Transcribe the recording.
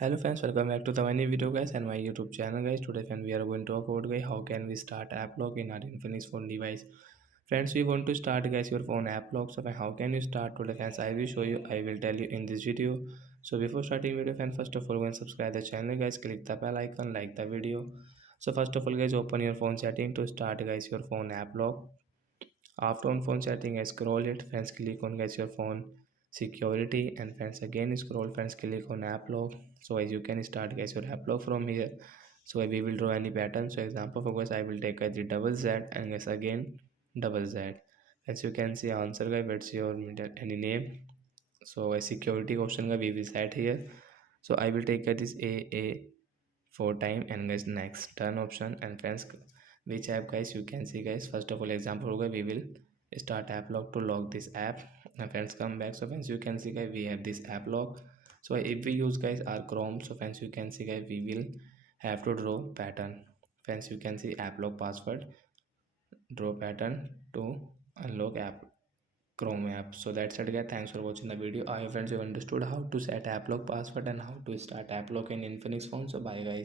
Hello friends, welcome back to the my new video guys and my YouTube channel guys. Today friend we are going to talk about guys how can we start app lock in our Infinix phone device. Friends, we want to start guys your phone app lock. So how can you start today friends? I will show you. I will tell you in this video. So before starting video friends, first of all go and subscribe the channel guys. Click the bell icon, like the video. So first of all guys, open your phone setting to start guys your phone app lock. After on phone setting, I scroll it, friends click on guys your phone security, and friends again scroll, friends click on app lock. So as you can start guys your app lock from here. So we will draw any pattern. So example for guys I will take the double Z and guys again double Z. As you can see answer guys, what's your any name. So a security question guys we will set here. So I will take this A four time and guys next turn option, and friends which app guys you can see guys. First of all example होगा, we will start app lock to lock this app, and friends come back. So friends you can see guys we have this app lock. So if we use guys our Chrome, so friends you can see guys we will have to draw pattern. Friends you can see app lock password, draw pattern to unlock app Chrome app. So that's it guys, thanks for watching the video. I hope friends you understood how to set app lock password and how to start app lock in Infinix phone. So bye guys.